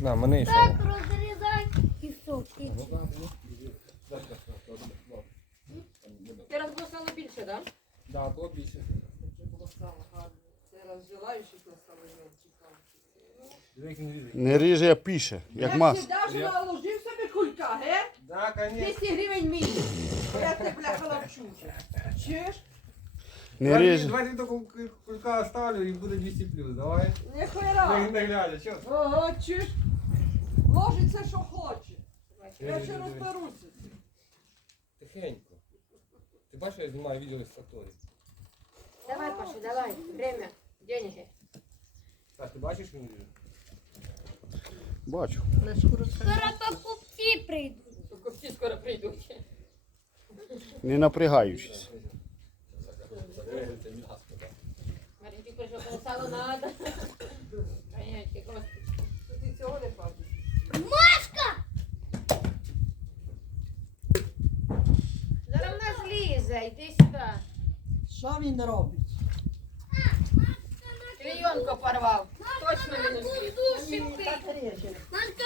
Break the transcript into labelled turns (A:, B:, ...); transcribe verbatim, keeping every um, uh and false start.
A: На, мене
B: Так розрізай і сок. І...
C: Ти раз було сало більше, так?
A: Да, то більше.
C: Було сало гарне. Ти раз взяла і ще на сало
D: Не ріже, а пише, як мас.
C: Ти навіть наложив собі кулька, ге?
A: Да, конечно.
C: двісті гривень місяць. Я тебе бляха навчу вже. Чуєш?
D: Не ріже.
A: Давай ти кулька кулька оставлю і буде двісті плюс, давай.
C: Не хера.
A: Не глядя, що?
C: Ага, чуєш? Ложить все, що хоче. Я ще розберуся.
A: Тихенько. Ти бачиш, я знімаю відео з Саторі.
C: Давай, Паша, давай. Время. Деньги.
A: Так, ти бачиш, він ріже?
D: Бачу.
B: Скоро покупці прийдуть.
C: Покупці скоро прийдуть.
D: Не напрягаючись.
C: Маринки прийшов, коли сало надо. Конечно, господи. Ти цього не бачиш?
B: Машка!
C: Зараз в нас лізе, йди сюди.
E: Що він робить?
C: Клейонку порвав. Точно він не зліз.
B: Душі пить.
E: Так реже.
B: Машка,